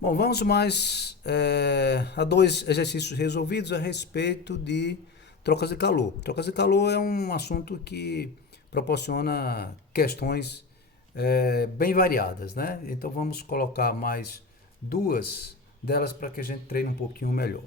Bom, vamos mais a dois exercícios resolvidos a respeito de trocas de calor. Trocas de calor é um assunto que proporciona questões bem variadas, né? Então vamos colocar mais duas delas para que a gente treine um pouquinho melhor.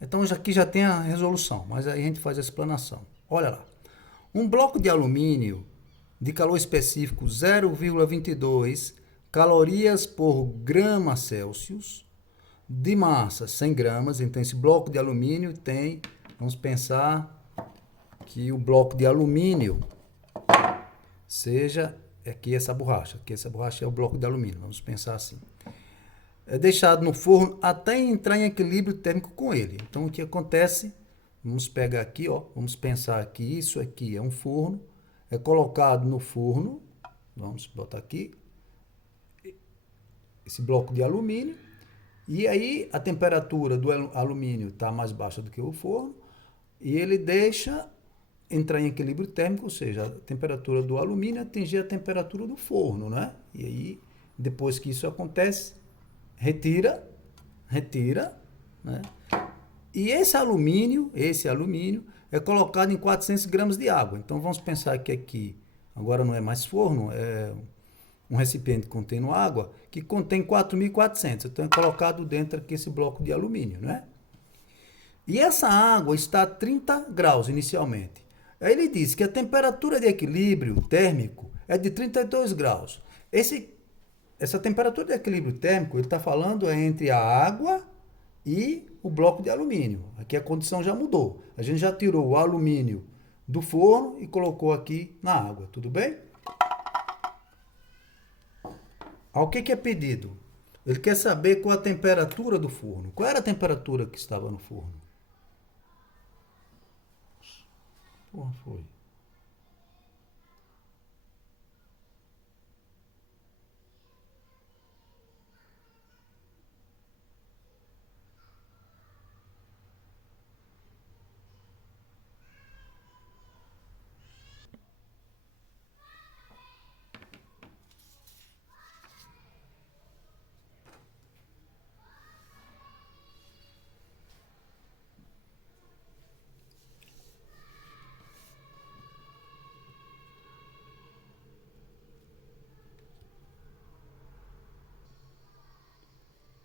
Então aqui já tem a resolução, mas aí a gente faz a explanação. Olha lá. Um bloco de alumínio de calor específico 0,22 calorias por grama Celsius, de massa 100 gramas. Então esse bloco de alumínio tem, vamos pensar que o bloco de alumínio seja aqui essa borracha. Aqui essa borracha é o bloco de alumínio, vamos pensar assim. É deixado no forno até entrar em equilíbrio térmico com ele. Então o que acontece? Vamos pegar aqui, ó, vamos pensar que isso aqui é um forno, é colocado no forno, vamos botar aqui esse bloco de alumínio, e aí a temperatura do alumínio está mais baixa do que o forno, e ele deixa entrar em equilíbrio térmico, ou seja, a temperatura do alumínio atingir a temperatura do forno, né? E aí, depois que isso acontece, retira, né? E esse alumínio é colocado em 400 gramas de água. Então vamos pensar que aqui, agora não é mais forno, é um recipiente contendo água, que contém 4.400. Então é colocado dentro aqui esse bloco de alumínio, né? E essa água está a 30 graus inicialmente. Aí ele diz que a temperatura de equilíbrio térmico é de 32 graus. Essa temperatura de equilíbrio térmico, ele está falando é entre a água e o bloco de alumínio. Aqui a condição já mudou. A gente já tirou o alumínio do forno e colocou aqui na água, tudo bem? Ao que é pedido? Ele quer saber qual a temperatura do forno. Qual era a temperatura que estava no forno? Porra, foi.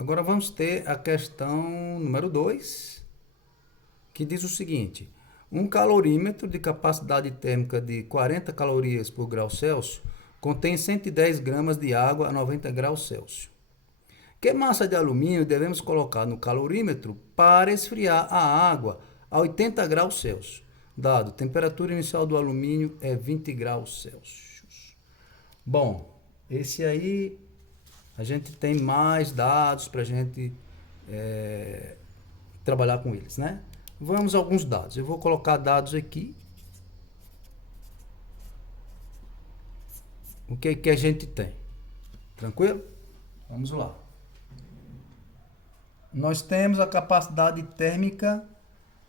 Agora vamos ter a questão número 2, que diz o seguinte: um calorímetro de capacidade térmica de 40 calorias por grau Celsius contém 110 gramas de água a 90 graus Celsius. Que massa de alumínio devemos colocar no calorímetro para esfriar a água a 80 graus Celsius? Dado, temperatura inicial do alumínio é 20 graus Celsius. Bom, esse aí a gente tem mais dados para a gente trabalhar com eles, né? Vamos a alguns dados. Eu vou colocar dados aqui. O que a gente tem? Tranquilo? Vamos lá. Nós temos a capacidade térmica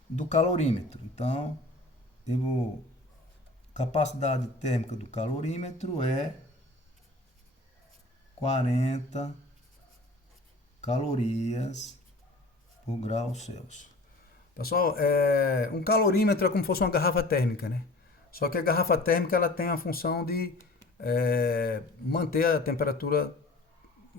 do calorímetro. Então, capacidade térmica do calorímetro é 40 calorias por grau Celsius. Pessoal, um calorímetro é como se fosse uma garrafa térmica, né? Só que a garrafa térmica ela tem a função de manter a temperatura,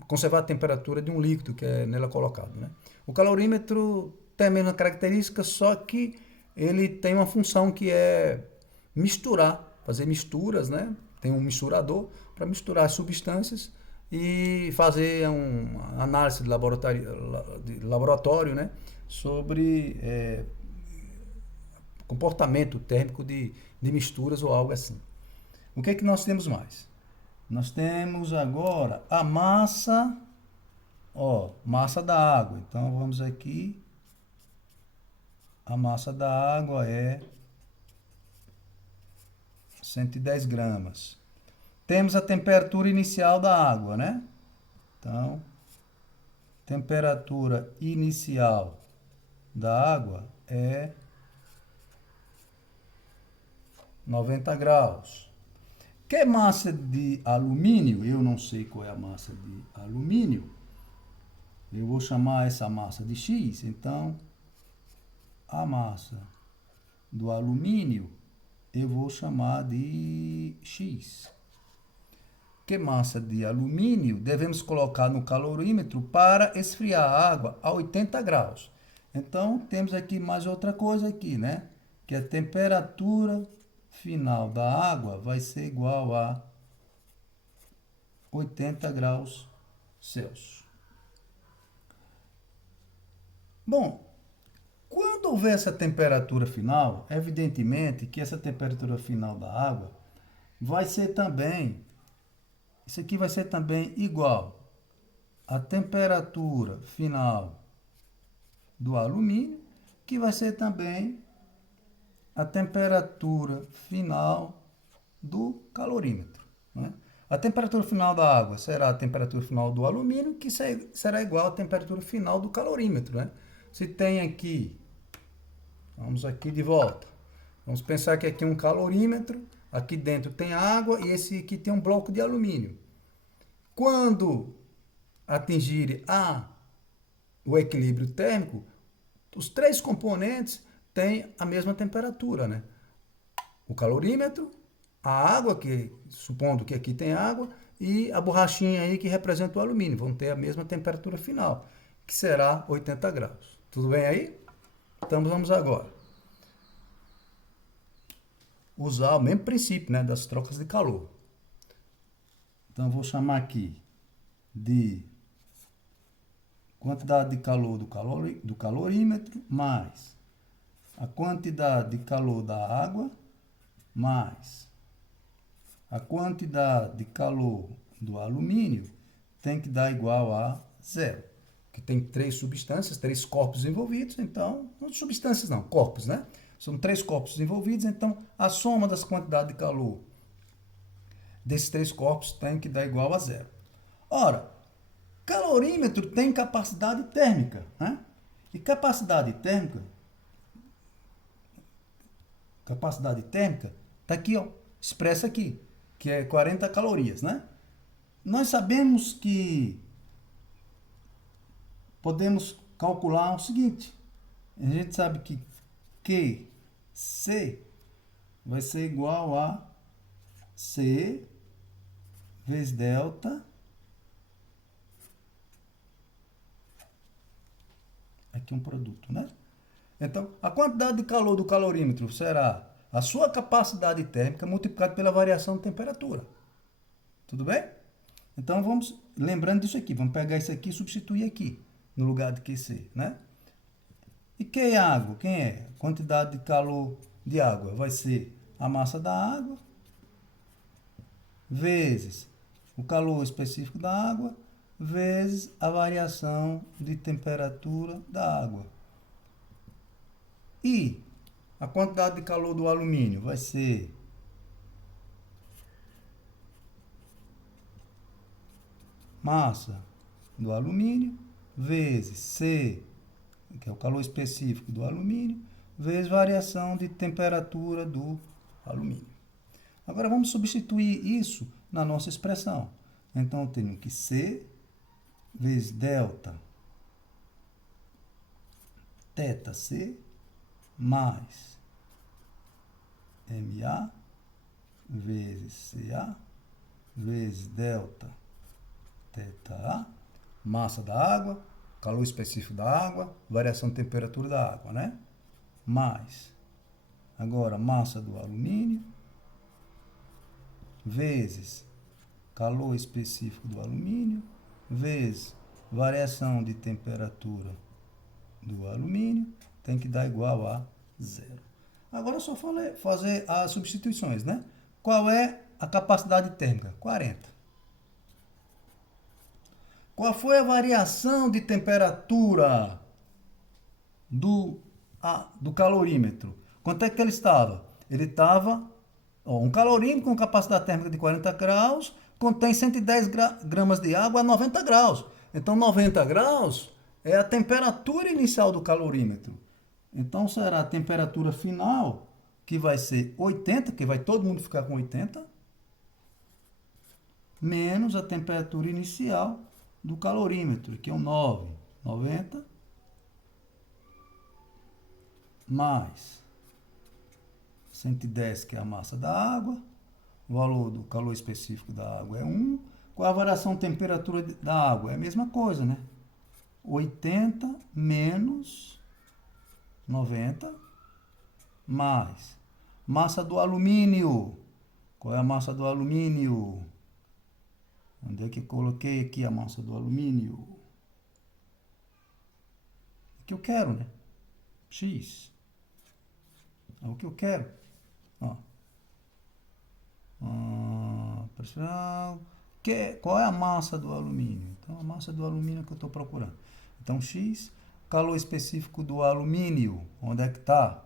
conservar a temperatura de um líquido que é nela colocado, né? O calorímetro tem a mesma característica, só que ele tem uma função que é misturar, fazer misturas, né? Tem um misturador para misturar as substâncias e fazer uma análise de laboratório, né? Sobre comportamento térmico de misturas ou algo assim. O que é que nós temos mais? Nós temos agora a massa, massa da água. Então vamos aqui, a massa da água é 110 gramas. Temos a temperatura inicial da água, né? Então, temperatura inicial da água é 90 graus. Que massa de alumínio? Eu não sei qual é a massa de alumínio. Eu vou chamar essa massa de X, então a massa do alumínio eu vou chamar de X. Que massa de alumínio devemos colocar no calorímetro para esfriar a água a 80 graus. Então, temos aqui mais outra coisa aqui, né? Que a temperatura final da água vai ser igual a 80 graus Celsius. Bom, quando houver essa temperatura final, evidentemente que essa temperatura final da água vai ser também, isso aqui vai ser também igual à temperatura final do alumínio, que vai ser também a temperatura final do calorímetro, né? A temperatura final da água será a temperatura final do alumínio, que será igual à temperatura final do calorímetro, né? Se tem aqui, vamos aqui de volta, vamos pensar que aqui é um calorímetro, aqui dentro tem água e esse aqui tem um bloco de alumínio. Quando atingir o equilíbrio térmico, os três componentes têm a mesma temperatura, né? O calorímetro, a água, que supondo que aqui tem água, e a borrachinha aí que representa o alumínio, vão ter a mesma temperatura final, que será 80 graus. Tudo bem aí? Então vamos agora usar o mesmo princípio, né, das trocas de calor. Então eu vou chamar aqui de quantidade de calor do calorímetro mais a quantidade de calor da água mais a quantidade de calor do alumínio tem que dar igual a zero. Que tem três substâncias, três corpos envolvidos, então, não substâncias não, corpos, né? São três corpos envolvidos, então a soma das quantidades de calor desses três corpos tem que dar igual a zero. Ora, calorímetro tem capacidade térmica, né? E capacidade térmica está aqui, ó, expressa aqui, que é 40 calorias, né? Nós sabemos que podemos calcular o seguinte, a gente sabe que QC vai ser igual a C vezes delta, aqui um produto, né? Então, a quantidade de calor do calorímetro será a sua capacidade térmica multiplicada pela variação de temperatura. Tudo bem? Então, vamos, lembrando disso aqui, vamos pegar isso aqui e substituir aqui, no lugar de QC, né? E que é água? Quem é? Quantidade de calor de água vai ser a massa da água vezes o calor específico da água vezes a variação de temperatura da água. E a quantidade de calor do alumínio vai ser massa do alumínio vezes C, que é o calor específico do alumínio, vezes variação de temperatura do alumínio. Agora vamos substituir isso na nossa expressão. Então eu tenho que C vezes delta θ C mais MA vezes CA vezes delta θA, massa da água, calor específico da água, variação de temperatura da água, né? Mais, agora, massa do alumínio, vezes calor específico do alumínio, vezes variação de temperatura do alumínio, tem que dar igual a zero. Agora é só fazer as substituições, né? Qual é a capacidade térmica? 40. Qual foi a variação de temperatura do calorímetro? Quanto é que ele estava? Ele estava, um calorímetro com capacidade térmica de 40 graus, contém 110 gramas de água a 90 graus. Então, 90 graus é a temperatura inicial do calorímetro. Então, será a temperatura final, que vai ser 80, que vai todo mundo ficar com 80, menos a temperatura inicial do calorímetro, que é o 9. 90 mais 110, que é a massa da água. O valor do calor específico da água é 1. Qual a variação de temperatura da água? É a mesma coisa, né? 80 menos 90 mais massa do alumínio. Qual é a massa do alumínio? Onde é que eu coloquei aqui a massa do alumínio? O que eu quero, né? X. É o que eu quero. Ó. Qual é a massa do alumínio? Então, a massa do alumínio que eu estou procurando. Então, X, calor específico do alumínio. Onde é que está?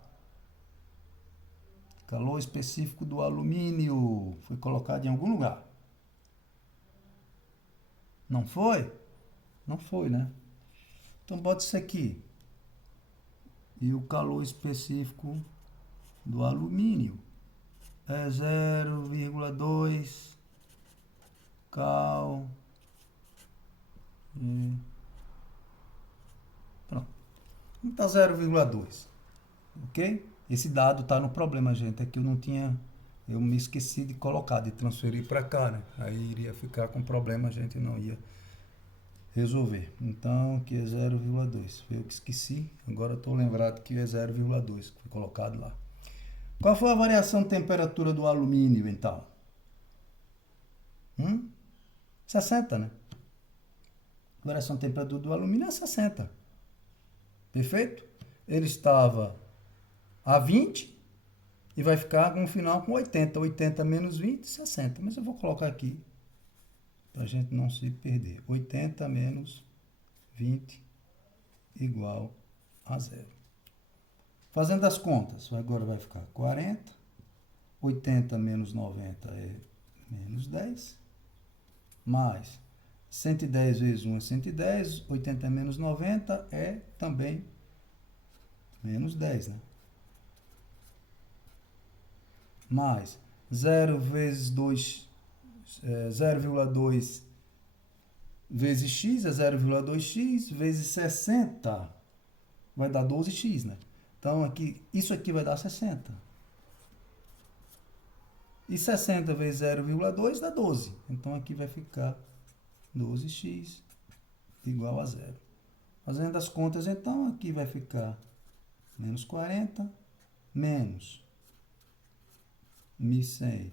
Calor específico do alumínio. Foi colocado em algum lugar. Não foi? Não foi, né? Então, bota isso aqui. E o calor específico do alumínio é 0,2 cal. Pronto. Está 0,2. Ok? Esse dado está no problema, gente. É que eu me esqueci de colocar, de transferir para cá, né? Aí iria ficar com problema, a gente não ia resolver. Então, aqui é 0,2. Eu que esqueci, agora estou lembrado que é 0,2, que foi colocado lá. Qual foi a variação de temperatura do alumínio, então? 60, né? A variação de temperatura do alumínio é 60. Perfeito? Ele estava a 20 e vai ficar no final com 80. 80 menos 20, 60. Mas eu vou colocar aqui para a gente não se perder. 80 menos 20 igual a 0. Fazendo as contas, agora vai ficar 40. 80 menos 90 é menos 10. Mais 110 vezes 1 é 110. 80 menos 90 é também menos 10, né? Mais 0 vezes 2, 0,2 vezes x é 0,2x vezes 60 vai dar 12x, né? Então, aqui, isso aqui vai dar 60. E 60 vezes 0,2 dá 12. Então, aqui vai ficar 12x igual a 0. Fazendo as contas, então, aqui vai ficar menos 40 menos 1.100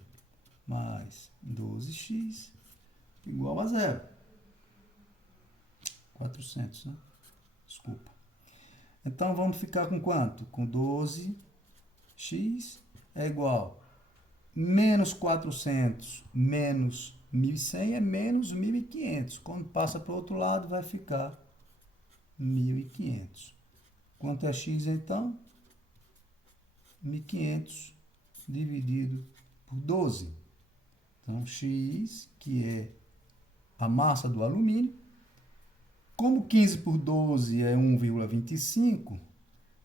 mais 12x igual a 0. 400, né? Desculpa. Então, vamos ficar com quanto? Com 12x é igual menos 400 menos 1.100 é menos 1.500. Quando passa para o outro lado, vai ficar 1.500. Quanto é x, então? 1.500 dividido por 12. Então, x, que é a massa do alumínio. Como 15 por 12 é 1,25,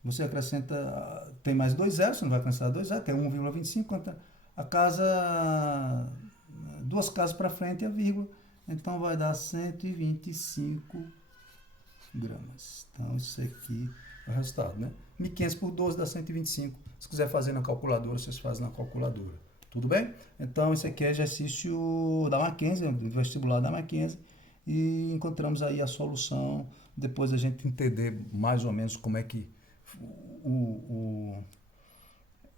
você acrescenta, tem mais 2 zeros, você não vai acrescentar 2 zeros, que é 1,25, a casa, 2 casas para frente é a vírgula, então vai dar 125 gramas. Então, isso aqui é o resultado, né? 1.500 por 12 dá 125. Se quiser fazer na calculadora, vocês fazem na calculadora. Tudo bem? Então, esse aqui é exercício da Mackenzie, do vestibular da Mackenzie. E encontramos aí a solução, depois a gente entender mais ou menos como é que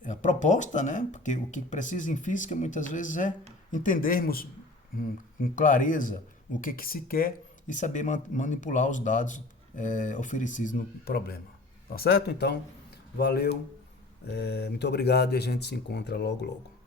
a proposta, né? Porque o que precisa em física muitas vezes é entendermos com clareza o que se quer e saber manipular os dados oferecidos no problema. Tá certo? Então, valeu, muito obrigado e a gente se encontra logo logo.